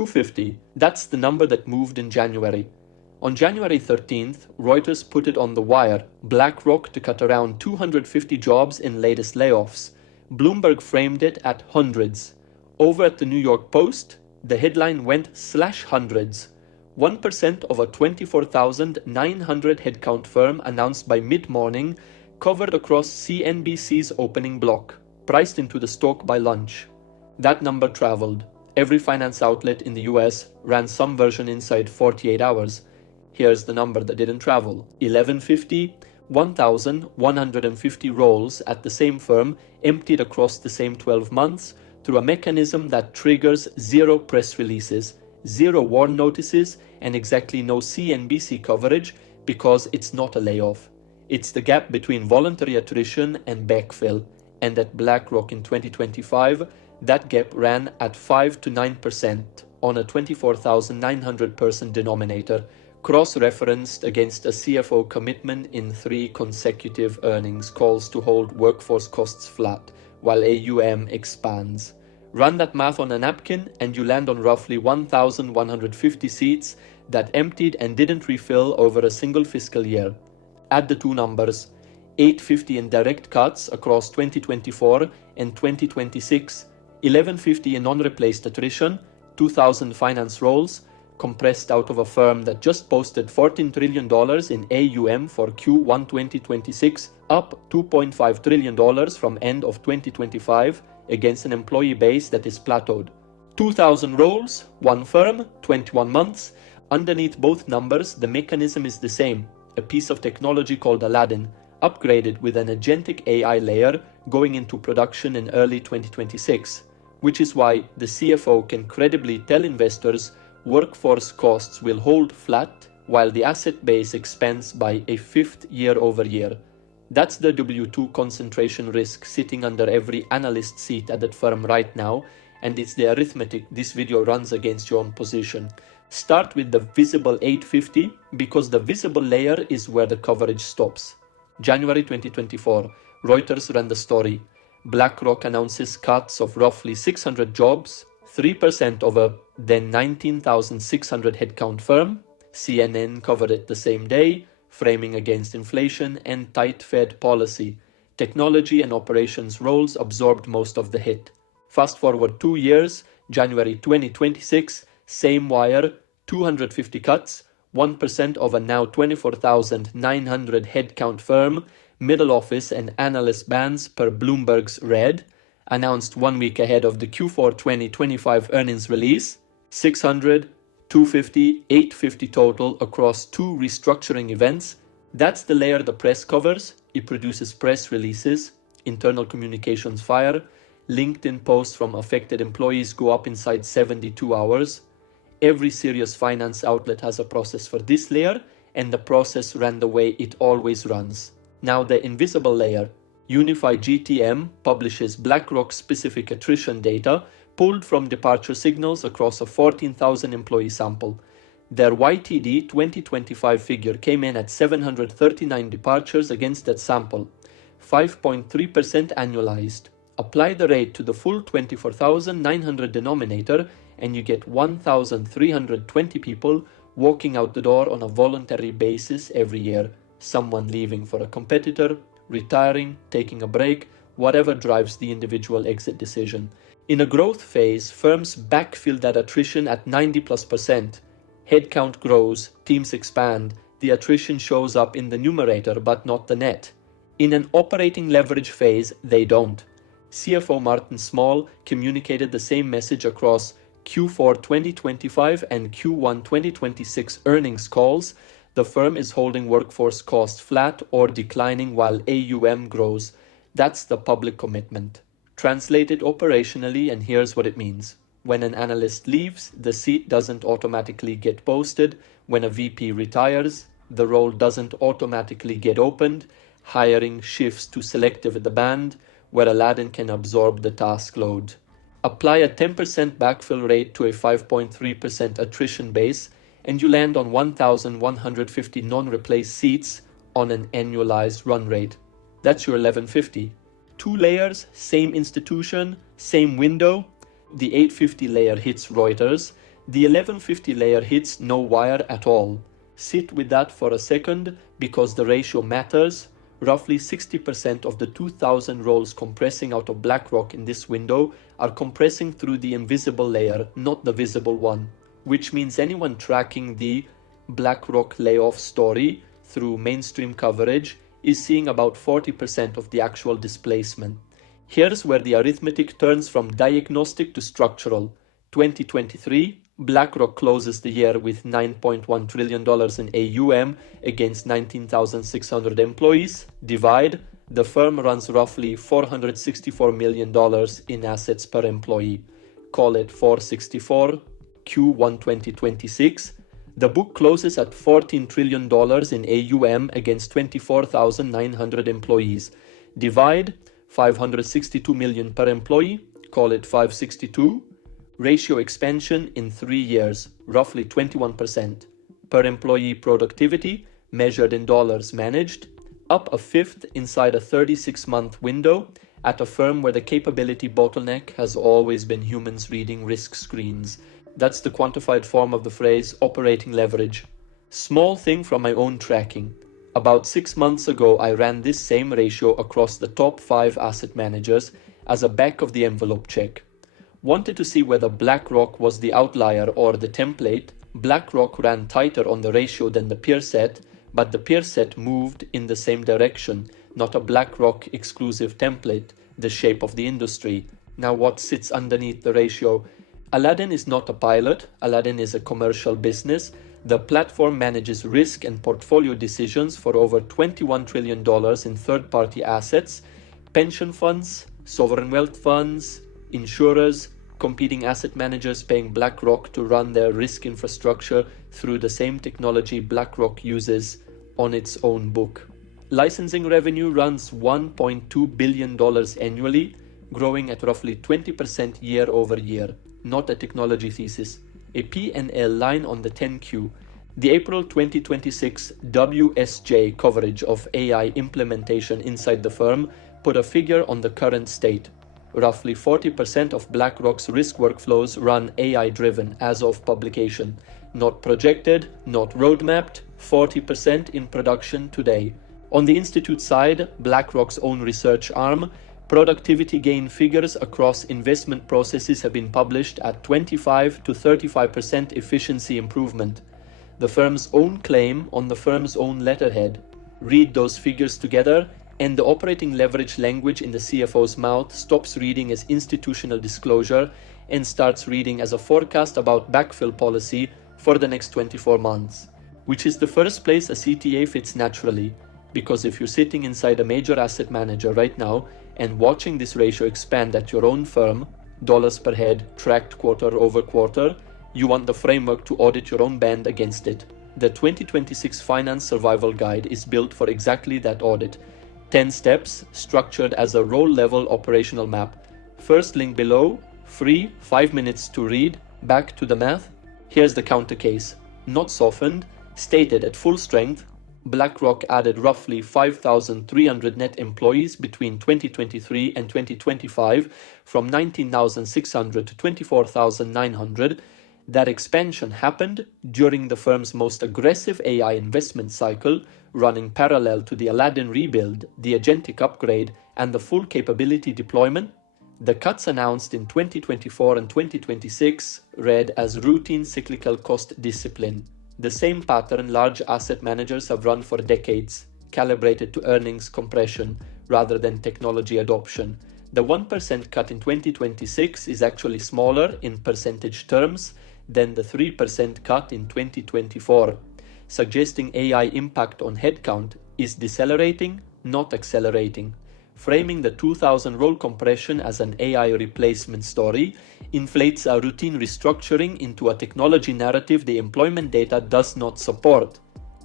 250. That's the number that moved in January. On January 13th, Reuters put it on the wire. BlackRock to cut around 250 jobs in latest layoffs. Bloomberg framed it at hundreds. Over at the New York Post, the headline went /hundreds. 1% of a 24,900 headcount firm announced by mid-morning, covered across CNBC's opening block, priced into the stock by lunch. That number traveled. Every finance outlet in the US ran some version inside 48 hours. Here's the number that didn't travel. 1150, 1,150 roles at the same firm emptied across the same 12 months through a mechanism that triggers 0 press releases, 0 warn notices, and exactly no CNBC coverage because it's not a layoff. It's the gap between voluntary attrition and backfill, and at BlackRock in 2025, that gap ran at 5 to 9% on a 24,900 person denominator, cross-referenced against a CFO commitment in 3 consecutive earnings calls to hold workforce costs flat while AUM expands. Run that math on a napkin and you land on roughly 1,150 seats that emptied and didn't refill over a single fiscal year. Add the two numbers, 850 in direct cuts across 2024 and 2026, 1150 in non-replaced attrition, 2,000 finance roles, compressed out of a firm that just posted $14 trillion in AUM for Q1 2026, up $2.5 trillion from end of 2025 against an employee base that is plateaued. 2,000 roles, one firm, 21 months. Underneath both numbers, the mechanism is the same, a piece of technology called Aladdin, upgraded with an agentic AI layer going into production in early 2026, which is why the CFO can credibly tell investors workforce costs will hold flat while the asset base expands by a fifth year over year. That's the W2 concentration risk sitting under every analyst seat at that firm right now, and it's the arithmetic this video runs against your own position. Start with the visible 850 because the visible layer is where the coverage stops. January 2024, Reuters ran the story. BlackRock announces cuts of roughly 600 jobs, 3% of a then 19,600 headcount firm. CNN covered it the same day, framing against inflation and tight Fed policy. Technology and operations roles absorbed most of the hit. Fast forward 2 years, January 2026, same wire, 250 cuts, 1% of a now 24,900 headcount firm, middle office and analyst bands per Bloomberg's Red, announced 1 week ahead of the Q4 2025 earnings release, 600, 250, 850 total across 2 restructuring events. That's the layer the press covers. It produces press releases, internal communications fire, LinkedIn posts from affected employees go up inside 72 hours. Every serious finance outlet has a process for this layer, and the process ran the way it always runs. Now the invisible layer. UnifyGTM publishes BlackRock-specific attrition data pulled from departure signals across a 14,000 employee sample. Their YTD 2025 figure came in at 739 departures against that sample, 5.3% annualized. Apply the rate to the full 24,900 denominator and you get 1,320 people walking out the door on a voluntary basis every year. Someone leaving for a competitor, retiring, taking a break, whatever drives the individual exit decision. In a growth phase, firms backfill that attrition at 90+%. Headcount grows, teams expand, the attrition shows up in the numerator but not the net. In an operating leverage phase, they don't. CFO Martin Small communicated the same message across Q4 2025 and Q1 2026 earnings calls. The firm is holding workforce costs flat or declining while AUM grows. That's the public commitment. Translated operationally, and here's what it means. When an analyst leaves, the seat doesn't automatically get posted. When a VP retires, the role doesn't automatically get opened. Hiring shifts to selective at the band, where Aladdin can absorb the task load. Apply a 10% backfill rate to a 5.3% attrition base, and you land on 1,150 non-replaced seats on an annualized run rate. That's your 1150. 2 layers, same institution, same window. The 850 layer hits Reuters. The 1150 layer hits no wire at all. Sit with that for a second because the ratio matters. Roughly 60% of the 2,000 roles compressing out of BlackRock in this window are compressing through the invisible layer, not the visible one, which means anyone tracking the BlackRock layoff story through mainstream coverage is seeing about 40% of the actual displacement. Here's where the arithmetic turns from diagnostic to structural. 2023, BlackRock closes the year with $9.1 trillion in AUM against 19,600 employees. Divide, the firm runs roughly $464 million in assets per employee. Call it 464, Q1 2026. The book closes at $14 trillion in AUM against 24,900 employees. Divide, 562 million per employee, call it 562. Ratio expansion in 3 years, roughly 21%. Per employee productivity, measured in dollars managed, up a fifth inside a 36-month window at a firm where the capability bottleneck has always been humans reading risk screens. That's the quantified form of the phrase operating leverage. Small thing from my own tracking. About 6 months ago, I ran this same ratio across the top 5 asset managers as a back-of-the-envelope check. Wanted to see whether BlackRock was the outlier or the template. BlackRock ran tighter on the ratio than the peer set, but the peer set moved in the same direction, not a BlackRock exclusive template, the shape of the industry. Now what sits underneath the ratio? Aladdin is not a pilot, Aladdin is a commercial business. The platform manages risk and portfolio decisions for over $21 trillion in third-party assets, pension funds, sovereign wealth funds, insurers, competing asset managers paying BlackRock to run their risk infrastructure through the same technology BlackRock uses on its own book. Licensing revenue runs $1.2 billion annually, growing at roughly 20% year over year. Not a technology thesis. A P&L line on the 10Q. The April 2026 WSJ coverage of AI implementation inside the firm put a figure on the current state. Roughly 40% of BlackRock's risk workflows run AI-driven as of publication. Not projected, not roadmapped, 40% in production today. On the institute side, BlackRock's own research arm, productivity gain figures across investment processes have been published at 25 to 35% efficiency improvement. The firm's own claim on the firm's own letterhead. Read those figures together, and the operating leverage language in the CFO's mouth stops reading as institutional disclosure and starts reading as a forecast about backfill policy for the next 24 months, which is the first place a CTA fits naturally. Because if you're sitting inside a major asset manager right now and watching this ratio expand at your own firm, dollars per head tracked quarter over quarter, you want the framework to audit your own band against it. The 2026 Finance Survival Guide is built for exactly that audit. 10 steps structured as a role-level operational map. First link below, free, 5 minutes to read, back to the math. Here's the counter case. Not softened, stated at full strength, BlackRock added roughly 5,300 net employees between 2023 and 2025, from 19,600 to 24,900. That expansion happened during the firm's most aggressive AI investment cycle, running parallel to the Aladdin rebuild, the agentic upgrade, and the full capability deployment. The cuts announced in 2024 and 2026 read as routine cyclical cost discipline. The same pattern large asset managers have run for decades, calibrated to earnings compression rather than technology adoption. The 1% cut in 2026 is actually smaller in percentage terms than the 3% cut in 2024, suggesting AI impact on headcount is decelerating, not accelerating. Framing the 2,000 role compression as an AI replacement story inflates a routine restructuring into a technology narrative the employment data does not support.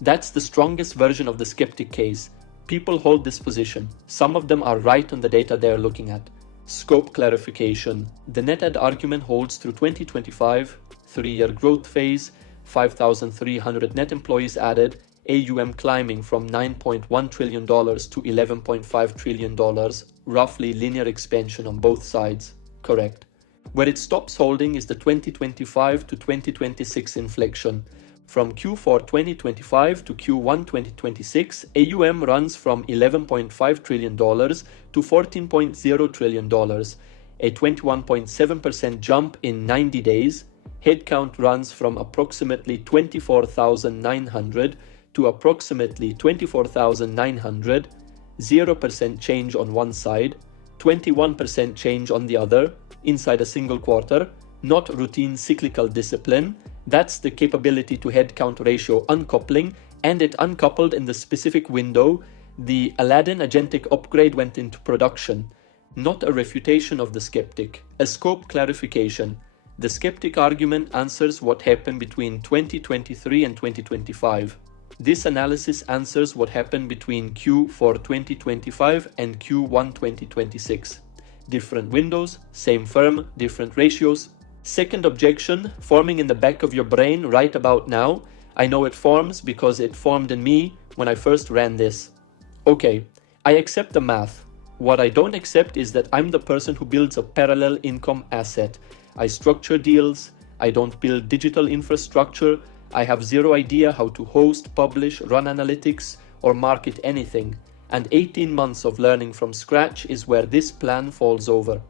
That's the strongest version of the skeptic case. People hold this position. Some of them are right on the data they are looking at. Scope clarification. The net add argument holds through 2025, 3-year growth phase, 5,300 net employees added, AUM climbing from $9.1 trillion to $11.5 trillion, roughly linear expansion on both sides. Correct. Where it stops holding is the 2025 to 2026 inflection. From Q4 2025 to Q1 2026, AUM runs from $11.5 trillion to $14.0 trillion, a 21.7% jump in 90 days. Headcount runs from approximately 24,900 to approximately 24,900, 0% change on one side, 21% change on the other, inside a single quarter, not routine cyclical discipline. That's the capability to headcount ratio uncoupling, and it uncoupled in the specific window the Aladdin agentic upgrade went into production. Not a refutation of the skeptic, a scope clarification. The skeptic argument answers what happened between 2023 and 2025. This analysis answers what happened between Q4 2025 and Q1 2026. Different windows, same firm, different ratios. Second objection, forming in the back of your brain right about now. I know it forms because it formed in me when I first ran this. Okay, I accept the math. What I don't accept is that I'm the person who builds a parallel income asset. I structure deals, I don't build digital infrastructure, I have zero idea how to host, publish, run analytics, or market anything. And 18 months of learning from scratch is where this plan falls over.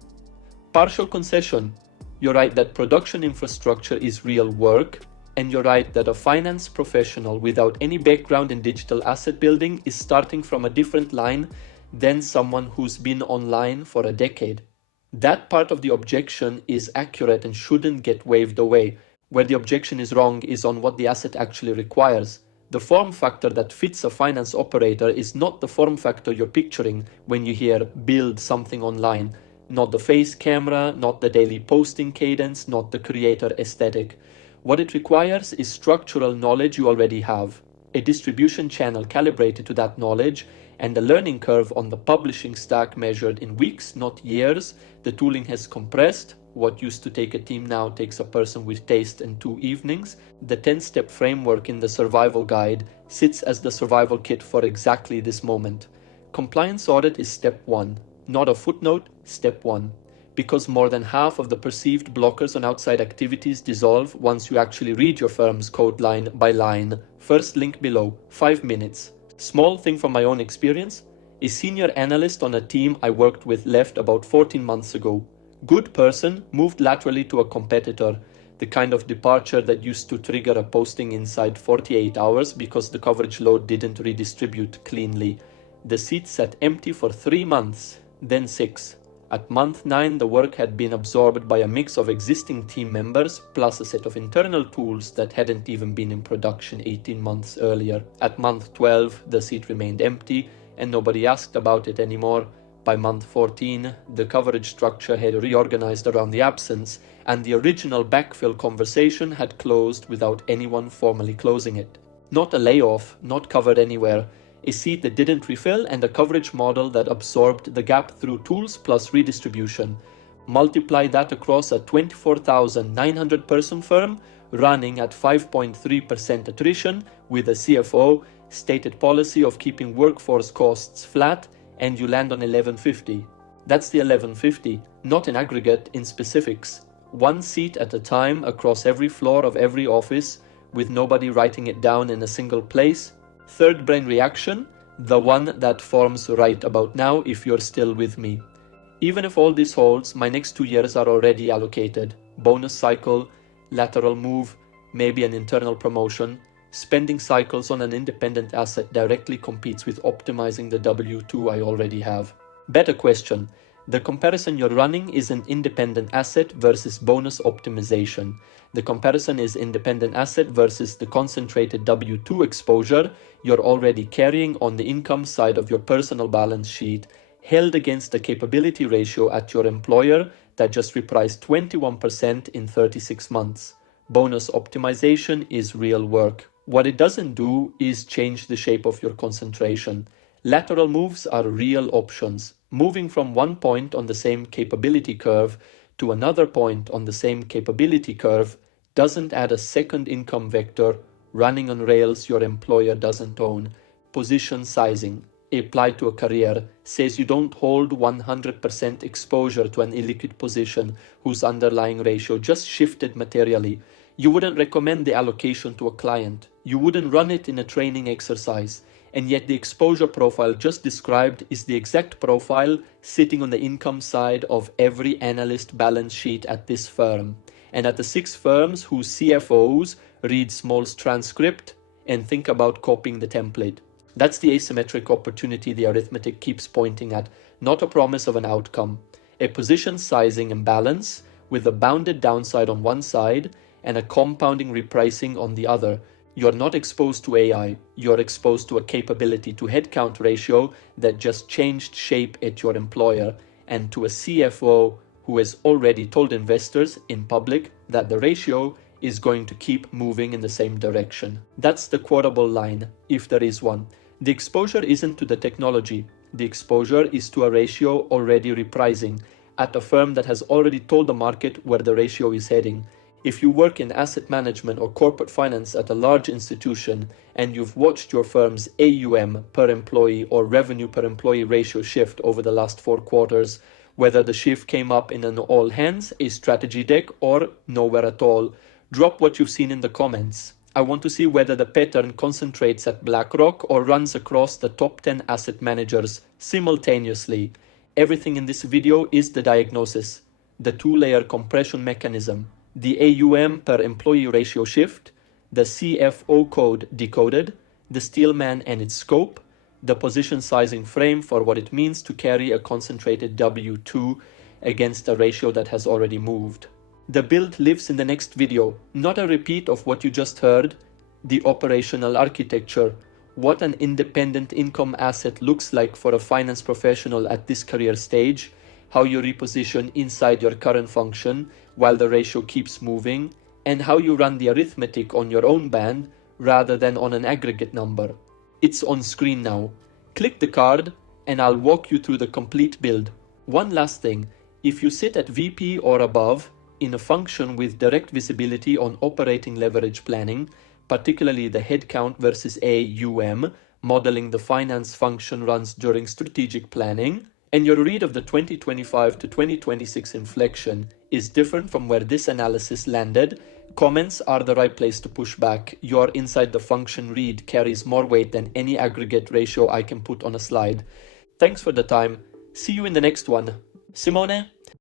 Partial concession. You're right that production infrastructure is real work, and you're right that a finance professional without any background in digital asset building is starting from a different line than someone who's been online for a decade. That part of the objection is accurate and shouldn't get waved away. Where the objection is wrong is on what the asset actually requires. The form factor that fits a finance operator is not the form factor you're picturing when you hear build something online. Not the face camera, not the daily posting cadence, not the creator aesthetic. What it requires is structural knowledge you already have, a distribution channel calibrated to that knowledge, and a learning curve on the publishing stack measured in weeks, not years. The tooling has compressed. What used to take a team now takes a person with taste and 2 evenings. The 10-step framework in the survival guide sits as the survival kit for exactly this moment. Compliance audit is step 1, not a footnote, step 1. Because more than half of the perceived blockers on outside activities dissolve once you actually read your firm's code line by line. First link below, 5 minutes. Small thing from my own experience, a senior analyst on a team I worked with left about 14 months ago. Good person, moved laterally to a competitor, the kind of departure that used to trigger a posting inside 48 hours because the coverage load didn't redistribute cleanly. The seat sat empty for 3 months, then 6. At month 9, the work had been absorbed by a mix of existing team members plus a set of internal tools that hadn't even been in production 18 months earlier. At month 12, the seat remained empty and nobody asked about it anymore. By month 14, the coverage structure had reorganized around the absence, and the original backfill conversation had closed without anyone formally closing it. Not a layoff, not covered anywhere, a seat that didn't refill, and a coverage model that absorbed the gap through tools plus redistribution. Multiply that across a 24,900 person firm running at 5.3% attrition with a CFO stated policy of keeping workforce costs flat, and you land on 1150. That's the 1150, not in aggregate, in specifics. 1 seat at a time across every floor of every office, with nobody writing it down in a single place. Third brain reaction, the one that forms right about now if you're still with me. Even if all this holds, my next 2 years are already allocated. Bonus cycle, lateral move, maybe an internal promotion. Spending cycles on an independent asset directly competes with optimizing the W2 I already have. Better question. The comparison you're running is an independent asset versus bonus optimization. The comparison is independent asset versus the concentrated W2 exposure you're already carrying on the income side of your personal balance sheet, held against the capability ratio at your employer that just repriced 21% in 36 months. Bonus optimization is real work. What it doesn't do is change the shape of your concentration. Lateral moves are real options. Moving from one point on the same capability curve to another point on the same capability curve doesn't add a second income vector running on rails your employer doesn't own. Position sizing. applied to a career says you don't hold 100% exposure to an illiquid position whose underlying ratio just shifted materially, you wouldn't recommend the allocation to a client. You wouldn't run it in a training exercise. And yet the exposure profile just described is the exact profile sitting on the income side of every analyst balance sheet at this firm, and at the 6 firms whose CFOs read Small's transcript and think about copying the template. That's the asymmetric opportunity the arithmetic keeps pointing at, not a promise of an outcome. A position sizing imbalance with a bounded downside on one side and a compounding repricing on the other. You're not exposed to AI, you're exposed to a capability to headcount ratio that just changed shape at your employer, and to a CFO who has already told investors in public that the ratio is going to keep moving in the same direction. That's the quotable line, if there is one. The exposure isn't to the technology, the exposure is to a ratio already repricing at a firm that has already told the market where the ratio is heading. If you work in asset management or corporate finance at a large institution and you've watched your firm's AUM-per-employee or revenue-per-employee ratio shift over the last 4 quarters, whether the shift came up in an all-hands, a strategy deck, or nowhere at all, drop what you've seen in the comments. I want to see whether the pattern concentrates at BlackRock or runs across the top 10 asset managers simultaneously. Everything in this video is the diagnosis, the 2-layer compression mechanism, the AUM-per-employee ratio shift, the CFO code decoded, the Steelman and its scope, the position sizing frame for what it means to carry a concentrated W2 against a ratio that has already moved. The build lives in the next video, not a repeat of what you just heard, the operational architecture, what an independent income asset looks like for a finance professional at this career stage, how you reposition inside your current function while the ratio keeps moving, and how you run the arithmetic on your own band rather than on an aggregate number. It's on screen now. Click the card and I'll walk you through the complete build. One last thing, if you sit at VP or above in a function with direct visibility on operating leverage planning, particularly the headcount versus AUM, modeling the finance function runs during strategic planning, and your read of the 2025 to 2026 inflection is different from where this analysis landed, comments are the right place to push back. Your inside the function read carries more weight than any aggregate ratio I can put on a slide. Thanks for the time. See you in the next one. Simone?